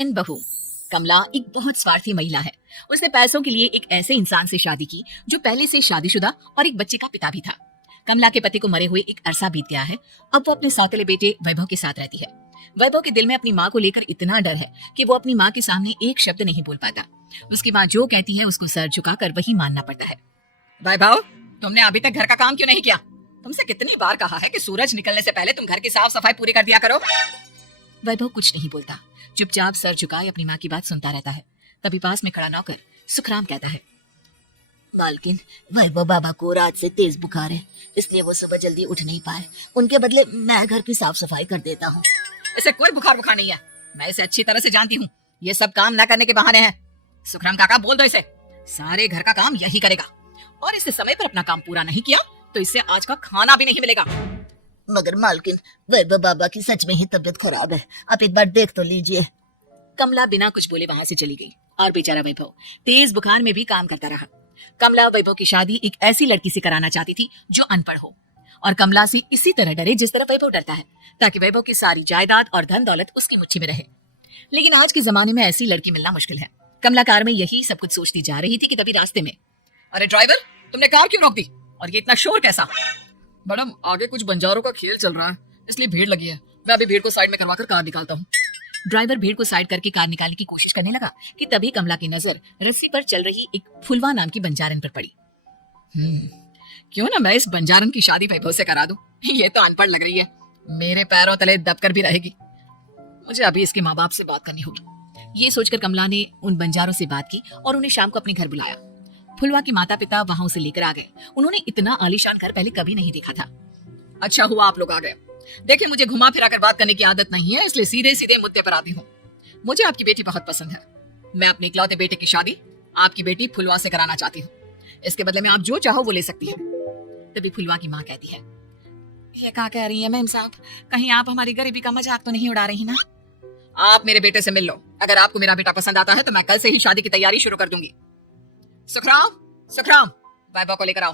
इन बहू कमला एक बहुत स्वार्थी महिला है। उसने पैसों के लिए एक ऐसे इंसान से शादी की जो पहले से शादीशुदा और एक बच्चे का पिता भी था। कमला के पति को मरे हुए एक अरसा बीत गया है। अब वो अपने सौतेले बेटे वैभव के साथ रहती है। वैभव के दिल में अपनी माँ को लेकर इतना डर है कि वो अपनी माँ के सामने एक शब्द नहीं बोल पाता। उसकी माँ जो कहती है उसको सर झुकाकर वही मानना पड़ता है। वैभव, तुमने अभी तक घर का काम क्यों नहीं किया? तुमसे कितनी बार कहा है कि सूरज निकलने से पहले तुम घर की साफ सफाई पूरी कर दिया करो। वैभव कुछ नहीं बोलता, चुपचाप सर झुकाए अपनी माँ की बात सुनता रहता है। तभी पास में खड़ा नौकर सुखराम कहता है, मालकिन, वैभव बाबा को रात से तेज बुखार है, इसलिए वो सुबह जल्दी उठ नहीं पाए। उनके बदले मैं घर की साफ सफाई कर देता हूँ। इसे कोई बुखार नहीं है, मैं इसे अच्छी तरह से जानती हूँ। ये सब काम न करने के बहाने हैं। सुखराम काका, बोल दो इसे, सारे घर का काम यही करेगा। और इससे समय पर अपना काम पूरा नहीं किया तो इससे आज का खाना भी नहीं मिलेगा। मगर मालकिन, वैभव बाबा की सच में ही तबीयत खराब है, आप एक बार देख तो लीजिए। कमला बिना कुछ बोले वहां से चली गई और बेचारा वैभव तेज बुखार में भी काम करता रहा। कमला वैभव की शादी एक ऐसी लड़की से कराना चाहती थी जो अनपढ़ हो और कमला से इसी तरह डरे जिस तरह वैभव डरता है, ताकि वैभव की सारी जायदाद और धन दौलत उसकी मुट्ठी में रहे। लेकिन आज के जमाने में ऐसी लड़की मिलना मुश्किल है। कमला कार में यही सब कुछ सोचती जा रही थी कि तभी रास्ते में, अरे ड्राइवर, तुमने कार क्यों रोक दी? और ये इतना शोर कैसा? मैडम, आगे कुछ बंजारों का खेल चल रहा है, इसलिए भीड़ लगी है। मैं अभी भीड़ को साइड में करवाकर कार निकालता हूँ। ड्राइवर भीड़ को साइड करके कार निकालने की कोशिश करने लगा कि तभी कमला की नजर रस्सी पर चल रही एक फुलवा नाम की बंजारन पर पड़ी। क्यों ना मैं इस बंजारन की शादी वैभव से करा दूं? ये तो अनपढ़ लग रही है, मेरे पैरों तले दबकर भी रहेगी। मुझे अभी इसके माँ बाप से बात करनी होगी। ये सोचकर कमला ने उन बंजारों से बात की और उन्हें शाम को अपने घर बुलाया। फुलवा के माता पिता वहां उसे लेकर आ गए। उन्होंने इतना आलीशान घर पहले कभी नहीं देखा था। अच्छा हुआ आप लोग आ गए। देखिए, मुझे घुमा फिरा कर बात करने की आदत नहीं है, इसलिए सीधे सीधे मुद्दे पर आती हूँ। मुझे आपकी बेटी बहुत पसंद है। मैं अपने इकलौते बेटे की शादी आपकी बेटी फुलवा से कराना चाहती हूँ। इसके बदले में आप जो चाहो वो ले सकती है। तभी फुलवा की माँ कहती है, ये क्या कह रही है मैम साहब? कहीं आप हमारी गरीबी का मजाक तो नहीं उड़ा रही ना? आप मेरे बेटे से मिल लो। अगर आपको मेरा बेटा पसंद आता है तो मैं कल से ही शादी की तैयारी शुरू कर दूंगी। सुखराम, सुखराम, वैभव को लेकर आओ।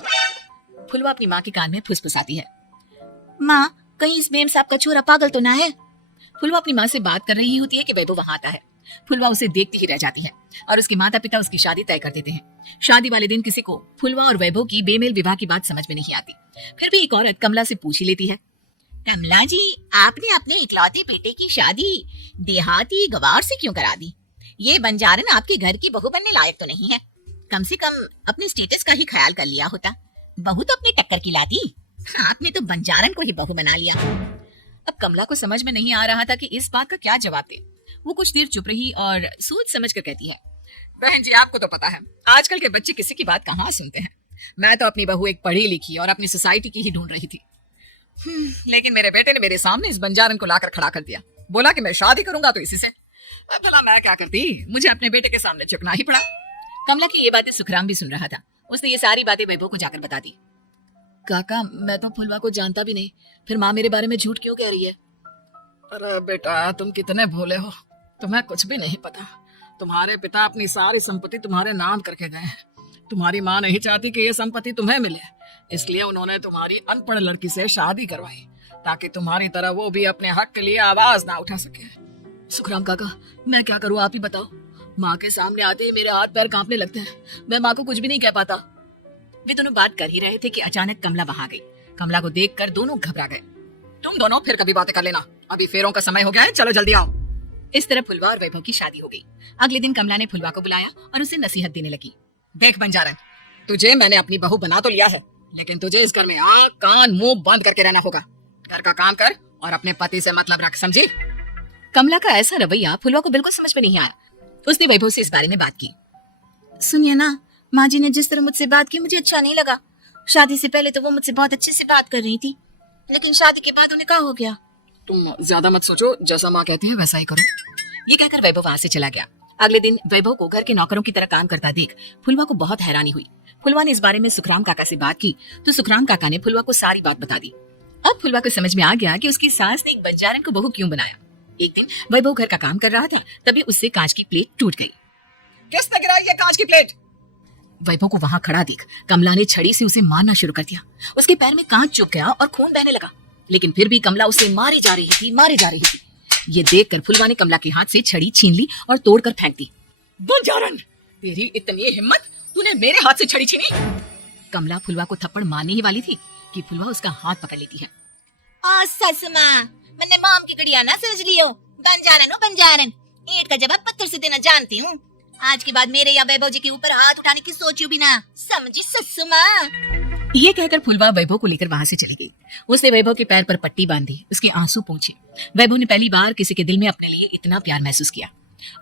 फुलवा अपनी माँ के कान में फुसफुसाती है, माँ, कहीं इस मेम साहब का छोरा पागल तो ना है? फुलवा अपनी माँ से बात कर रही होती है कि वैभव वहां आता है। फुलवा उसे देखती ही रह जाती है और उसके माता पिता उसकी शादी तय कर देते हैं। शादी वाले दिन किसी को फुलवा और वैभव की बेमेल विवाह की बात समझ में नहीं आती। फिर भी एक औरत कमला से पूछ ही लेती है, कमला जी, आपने अपने इकलौते बेटे की शादी देहाती गवार से क्यों करा दी? ये बंजारन आपके घर की बहू बनने लायक तो नहीं है। कम से कम अपने स्टेटस का ही ख्याल कर लिया होता। बहू तो अपने टक्कर की लाती, आपने तो बंजारन को ही बहू बना लिया। अब कमला को समझ में नहीं आ रहा था कि इस बात का क्या जवाब दे। वो कुछ देर चुप रही और सोच समझ कर कहती है, बहन जी, आपको तो पता है आजकल के बच्चे किसी की बात कहाँ सुनते हैं। मैं तो अपनी बहू एक पढ़ी लिखी और अपनी सोसाइटी की ही ढूंढ रही थी। लेकिन मेरे बेटे ने मेरे सामने इस बंजारन को लाकर खड़ा कर दिया। बोला कि मैं शादी करूंगा तो इसी से। भला मैं क्या करती, मुझे अपने बेटे के सामने झुकना ही पड़ा। कमला की ये बातें सुखराम भी सुन रहा था। उसने ये सारी बातें वैभव को जाकर बता दी। काका, मैं तो फुलवा को जानता भी नहीं, फिर माँ मेरे बारे में झूठ क्यों कह रही है? अरे बेटा, तुम कितने भोले हो, तुम्हें कुछ भी नहीं पता। तुम्हारे पिता अपनी सारी संपत्ति तुम्हारे नाम करके गए हैं। तुम्हारी माँ नहीं चाहती कि ये संपत्ति तुम्हें मिले, इसलिए उन्होंने तुम्हारी अनपढ़ लड़की से शादी करवाई ताकि तुम्हारी तरह वो भी अपने हक के लिए आवाज ना उठा सके। सुखराम काका, मैं क्या करूँ, आप ही बताओ। माँ के सामने आते ही मेरे हाथ पैर कांपने लगते हैं। मैं माँ को कुछ भी नहीं कह पाता। वे दोनों बात कर ही रहे थे कि अचानक कमला वहां गई। कमला को देखकर दोनों घबरा गए। तुम दोनों फिर कभी बातें कर लेना, अभी फेरों का समय हो गया है, चलो जल्दी आओ। इस तरह फुलवा और वैभव की शादी हो गई। अगले दिन कमला ने फुलवा को बुलाया और उसे नसीहत देने लगी। देख बंजारन, तुझे मैंने अपनी बहू बना तो लिया है, लेकिन तुझे इस घर में आँख कान मुंह बंद करके रहना होगा। घर का काम कर और अपने पति से मतलब रख, समझी? कमला का ऐसा रवैया फुलवा को बिल्कुल समझ में नहीं आया। उसने वैभव से इस बारे में बात की। सुनिए ना, माँ जी ने जिस तरह मुझसे बात की मुझे अच्छा नहीं लगा। शादी से पहले तो वो मुझसे बहुत अच्छे से बात कर रही थी, लेकिन शादी के बाद उन्हें क्या हो गया? तुम ज्यादा मत सोचो, जैसा माँ कहती है वैसा ही करो। ये कहकर वैभव वहां से चला गया। अगले दिन वैभव को घर के नौकरों की तरह काम करता देख फुलवा को बहुत हैरानी हुई। फुलवा ने इस बारे में सुखराम काका से बात की तो सुखराम काका ने फुलवा को सारी बात बता दी। अब फुलवा को समझ में आ गया कि उसकी सास ने एक बंजारन को बहू क्यों बनाया। एक दिन वैभव घर का काम कर रहा था, तभी उससे कांच की प्लेट टूट गई। किसने गिराई ये कांच की प्लेट? वैभव को वहां खड़ा देख कमला ने छड़ी से उसे मारना शुरू कर दिया। उसके पैर में कांच चुभ गया और खून बहने लगा, लेकिन फिर भी कमला उसे मारी जा रही थी। ये देखकर फुलवा ने कमला के हाथ से छड़ी छीन ली और तोड़कर फेंक दी। बंजारन, तेरी इतनी हिम्मत, तूने मेरे हाथ से छड़ी छीनी? कमला फुलवा को थप्पड़ मारने ही वाली थी कि फुलवा उसका हाथ पकड़ लेती है। आ ससु माँ, मैंने मॉम की कड़िया ना समझ लियो। बंजारन हो बंजारन, ईंट का जवाब पत्थर से देना जानती हूँ। आज के बाद मेरे या वैभव जी के ऊपर हाथ उठाने की सोचियो भी ना, समझी ससु माँ? ये कहकर फुलवा वैभव को लेकर वहां से चली गई। उसने वैभव के पैर पर पट्टी बांधी, उसके आंसू पोंछे। वैभव ने पहली बार किसी के दिल में अपने लिए इतना प्यार महसूस किया।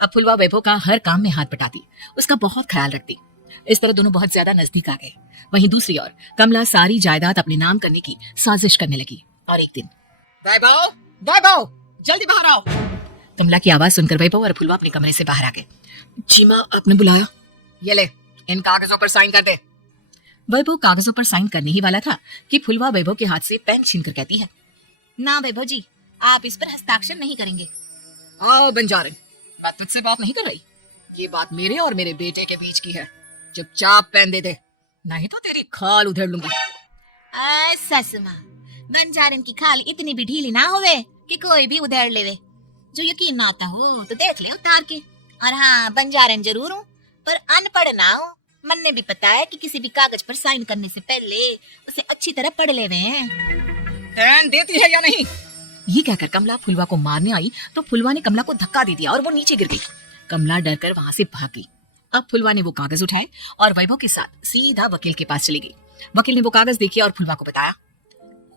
अब फुलवा वैभव का हर काम में हाथ बटाती, उसका बहुत ख्याल रखती। इस तरह दोनों बहुत ज्यादा नजदीक आ गए। वहीं दूसरी ओर कमला सारी जायदाद अपने नाम करने की साजिश करने लगी। और एक दिन, वैभव, वैभव, जल्दी बाहर आओ। कमला की आवाज सुनकर वैभव और फुलवा अपने कमरे से बाहर आ गए। जी माँ, आपने बुलाया? ये ले, इन कागजों पर साइन कर दे। वैभव कागजों पर साइन करने ही वाला था कि फुलवा वैभव के हाथ से पेन छीनकर कहती है, ना वैभव जी, आप इस पर हस्ताक्षर नहीं करेंगे। आओ बंजारन, मैं तुझसे बात नहीं कर रही। ये बात मेरे और मेरे बेटे के बीच की है। चुपचाप पेन दे दे, नहीं तो तेरी खाल उधेड़ लूंगी। ससु माँ, बंजारन की खाल इतनी भी ढीली ना होवे कि कोई भी उधेड़ लेवे। जो यकीन ना आता हो तो देख ले उतार के। और हाँ, बंजारन जरूर हूँ, पर अनपढ़ ना हूँ। मन ने भी पता है कि किसी भी कागज पर साइन करने से पहले उसे अच्छी तरह पढ़ लेवे हैं। पेन देती है या नहीं? ये कहकर कमला फुलवा को मारने आई तो फुलवा ने कमला को धक्का दे दिया और वो नीचे गिर गई। कमला डरकर वहां से भाग गई। अब फुलवा ने वो कागज उठाए और वैभव के साथ सीधा वकील के पास चली गई। वकील ने वो कागज देखे और फुलवा को बताया,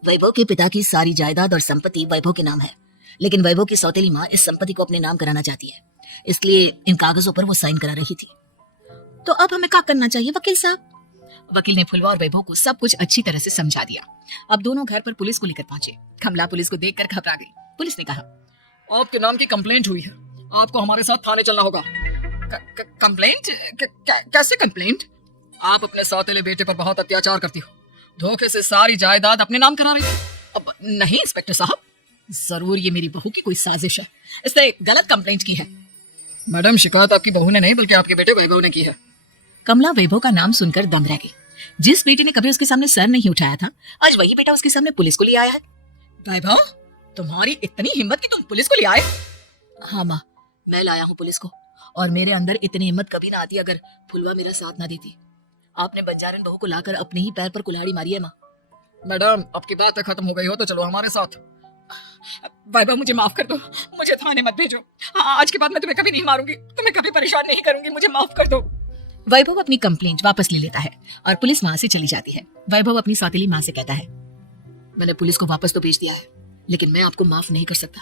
वैभव के पिता की सारी जायदाद और संपत्ति वैभव के नाम है, लेकिन वैभव की सौतेली माँ इस संपत्ति को अपने नाम कराना चाहती है, इसलिए इन कागजों पर वो साइन करा रही थी। तो अब हमें क्या करना चाहिए वकील साहब? वकील ने फुलवा और वैभव को सब कुछ अच्छी तरह से समझा दिया। अब दोनों घर पर पुलिस को लेकर पहुंचे। कमला पुलिस को देखकर घबरा गई। पुलिस ने कहा, आपके नाम की कंप्लेंट हुई है, आपको हमारे साथ थाने चलना होगा। कंप्लेंट? कैसे कंप्लेंट? आप अपने सौतेले बेटे पर बहुत अत्याचार करती हो, धोखे से सारी जायदाद अपने नाम करा रही हो। अब नहीं इंस्पेक्टर साहब, जरूर ये मेरी बहू की कोई साजिश है, इसने गलत कंप्लेंट की है। मैडम, शिकायत आपकी बहू ने नहीं बल्कि आपके बेटे वैभव ने की है। कमला वैभव का नाम सुनकर दंग रह गई। जिस बेटे ने कभी उसके सामने सर नहीं उठाया था, आज वही बेटा उसके सामने पुलिस को ले आया है। वैभव, तुम्हारी इतनी हिम्मत कि तुम पुलिस को ले आए? हाँ माँ, मैं लाया हूँ पुलिस को, और मेरे अंदर इतनी हिम्मत कभी ना आती अगर फुलवा मेरा साथ ना देती। आपने बंजारन बहू को लाकर अपने ही पैर पर कुल्हाड़ी मारी है माँ। मैडम, आपकी बात खत्म हो गई हो तो चलो हमारे साथ। वैभव, मुझे माफ कर दो, मुझे थाने मत भेजो। आज के बाद मैं तुम्हें कभी नहीं मारूंगी, तुम्हें कभी परेशान नहीं करूंगी, मुझे माफ कर दो। वैभव अपनी कंप्लेंट वापस ले लेता है और पुलिस वहां से चली जाती है। वैभव अपनी सौतेली माँ से कहता है, मैंने पुलिस को वापस तो भेज दिया है, लेकिन मैं आपको माफ नहीं कर सकता।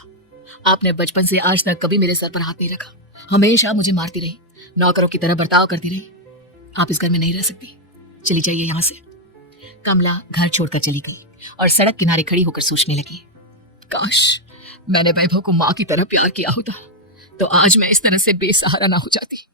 आपने बचपन से आज तक कभी मेरे सर पर हाथ नहीं रखा, हमेशा मुझे मारती रही, नौकरों की तरह बर्ताव करती रही। आप इस घर में नहीं रह सकती, चली जाइए यहाँ से। कमला घर छोड़कर चली गई और सड़क किनारे खड़ी होकर सोचने लगी, काश मैंने वैभव को माँ की तरह प्यार किया होता तो आज मैं इस तरह से बेसहारा ना हो जाती।